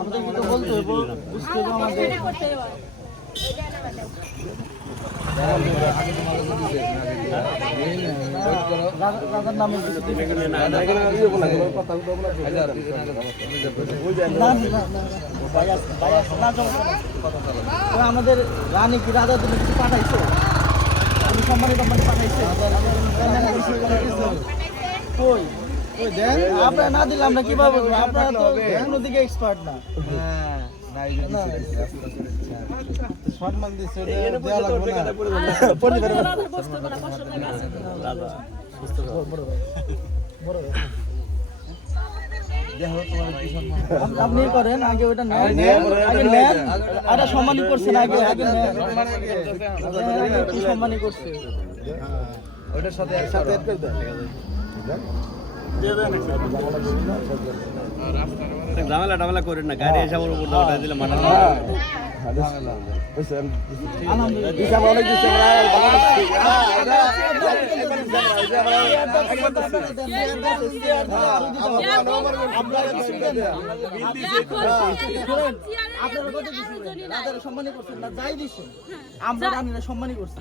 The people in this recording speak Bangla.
আমাদেরকে তো বলতে হবে, বুঝতে হবে আমাদের। রাজার নামে আমাদের রানী কি রাজা তুমি কিছু পাঠাইছো? আমি সম্মানিত পাঠাইছে কই আপনারা না দিলে আমরা কিভাবে? আপনারা তো কোনো দিকে এক্সপার্ট না। সম্মান দিচ্ছে দেওয়া লাগবে না। আপনি করেন আগে ওটা নেন, আগে সম্মানই করছেন, আগে আগে কি সম্মানই করছে ওটার সাথে একসাথে ঝামেলা টামেলা করেন না, গাড়ি এসে আমার উপর উঠে দিলে মাথা সম্মানই করছেন না, যাই দিচ্ছেন আমরা সম্মানই করছি।